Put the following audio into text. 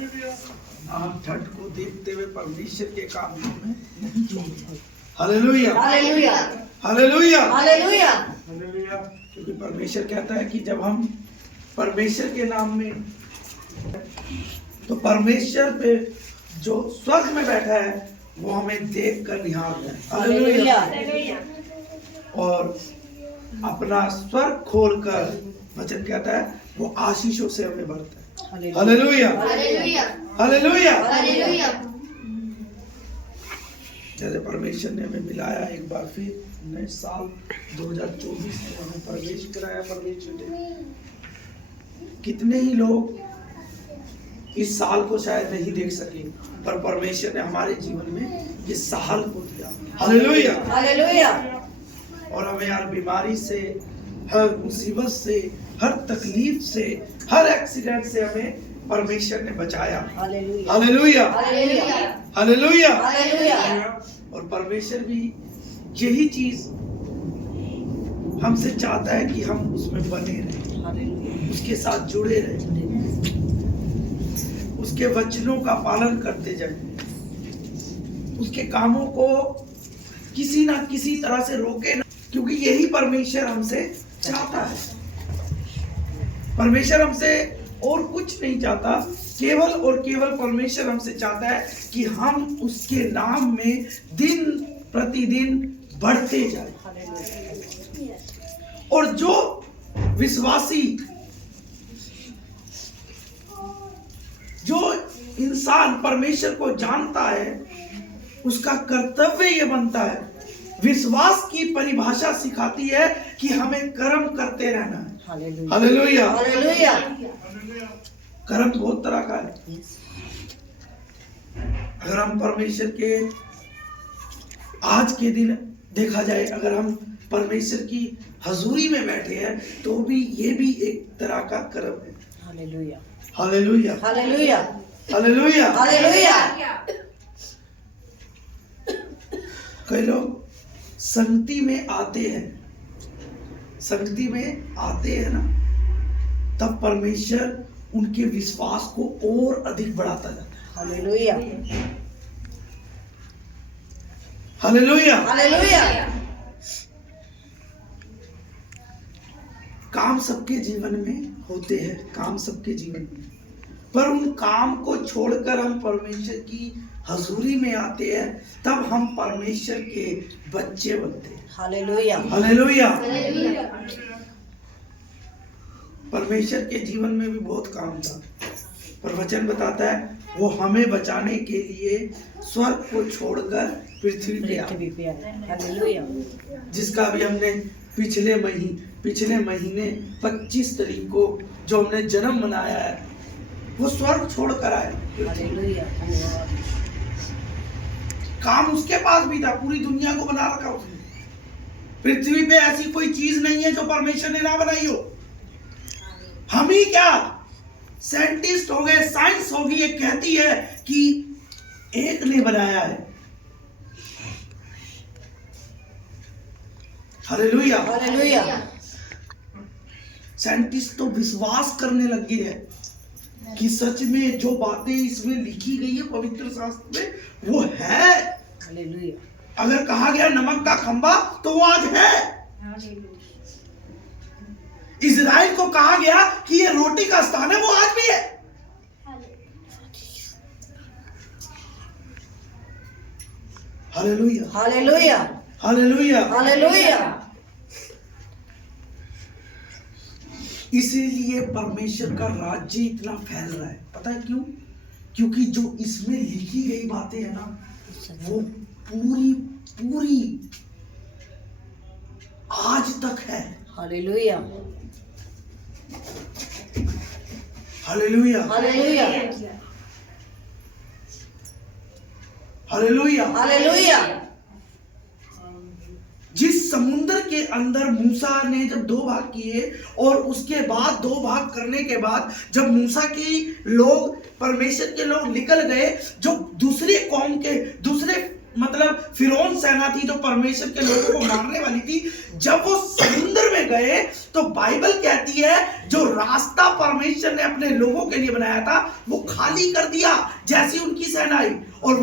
नाम ठट को देखते हुए परमेश्वर के कामों में नहीं छोड़ना। Hallelujah, hallelujah, hallelujah, hallelujah. क्योंकि परमेश्वर कहता है कि जब हम परमेश्वर के नाम में, तो परमेश्वर पे जो स्वर्ग में बैठा है वो हमें देख कर निहारता है। हालेलुया। और अपना स्वर्ग खोलकर वचन कहता है वो आशीषों से हमें भरता है। Hallelujah, hallelujah, hallelujah. हालेलुया। जैसे परमेश्वर ने हमें मिलाया एक बार फिर नए साल 2024 में हमें प्रवेश कराया परमेश्वर ने। कितने ही लोग इस साल को शायद नहीं देख सके, पर परमेश्वर ने हमारे जीवन में इस साल को दिया। Hallelujah, hallelujah. और हमें हर बीमारी से, हर मुसीबत से, हर तकलीफ से, हर एक्सीडेंट से हमें परमेश्वर ने बचाया। Hallelujah, hallelujah, hallelujah, hallelujah. Hallelujah. और परमेश्वर भी यही चीज हमसे चाहता है कि हम उसमें बने रहें, उसके साथ जुड़े रहें, उसके वचनों का पालन करते जाएं, उसके कामों को किसी ना किसी तरह से रोके ना, क्योंकि यही परमेश्वर हमसे चाहता है। परमेश्वर हमसे और कुछ नहीं चाहता, केवल और केवल परमेश्वर हमसे चाहता है कि हम उसके नाम में दिन प्रतिदिन बढ़ते जाएं। और जो विश्वासी, जो इंसान परमेश्वर को जानता है, उसका कर्तव्य यह बनता है, विश्वास की परिभाषा सिखाती है कि हमें कर्म करते रहना है। Hallelujah, hallelujah. कर्म बहुत तरह का है। अगर हम परमेश्वर के आज के दिन देखा जाए, अगर हम परमेश्वर की हजूरी में बैठे हैं, तो भी ये भी एक तरह का कर्म है। Hallelujah, hallelujah, hallelujah, hallelujah. Hallelujah. कई लोग संगति में आते हैं, संगति में आते हैं ना, तब परमेश्वर उनके विश्वास को और अधिक बढ़ाता जाता है। Hallelujah, hallelujah. हालेलुया। काम सबके जीवन में होते हैं, काम सबके जीवन में, पर उन काम को छोड़कर हम परमेश्वर की हजूरी में आते हैं, तब हम परमेश्वर के बच्चे बनते हैं। Hallelujah, hallelujah. हालेलुया। परमेश्वर के जीवन में भी बहुत काम था, पर वचन बताता है वो हमें बचाने के लिए स्वर्ग को छोड़कर पृथ्वी पे आए। हालेलुया, जिसका भी हमने पिछले महीने 25 तारीख को जो हमने जन्म मनाया है, वो स्वर्ग छोड़कर आए। हालेलुया। काम उसके पास भी था, पूरी दुनिया को बना रखा उसने। पृथ्वी पे ऐसी कोई चीज नहीं है जो परमेश्वर ने ना बनाई हो। हम ही क्या साइंटिस्ट हो गए, साइंस होगी, ये कहती है कि एक ने बनाया है। Hallelujah, hallelujah. साइंटिस्ट तो विश्वास करने लग गए हैं कि सच में जो बातें इसमें लिखी गई है पवित्र शास्त्र में, वो है। हालेलुया। अगर कहा गया नमक का खंभा, तो वो आज है। इजराइल को कहा गया कि ये रोटी का स्थान है, वो आज भी है। Hallelujah, hallelujah, hallelujah. हालेलुया। इसीलिए परमेश्वर का राज्य इतना फैल रहा है। पता है क्यों? क्योंकि जो इसमें लिखी गई बातें हैं ना, वो पूरी पूरी आज तक है। Hallelujah, hallelujah, hallelujah, hallelujah. Hallelujah. जिस समुद्र के अंदर मूसा ने जब 2 भाग किए, और उसके बाद 2 भाग करने के बाद जब मूसा की लोग, परमेश्वर के लोग निकल गए, जो दूसरी कौम के, दूसरे मतलब फिरौन सेना थी जो परमेश्वर के लोगों को मारने वाली थी, जब वो समुद्र में गए तो बाइबल कहती है जो रास्ता परमेश्वर ने अपने लोगों के लिए बनाया था वो खाली कर दिया जैसी उनकी सेना आई। और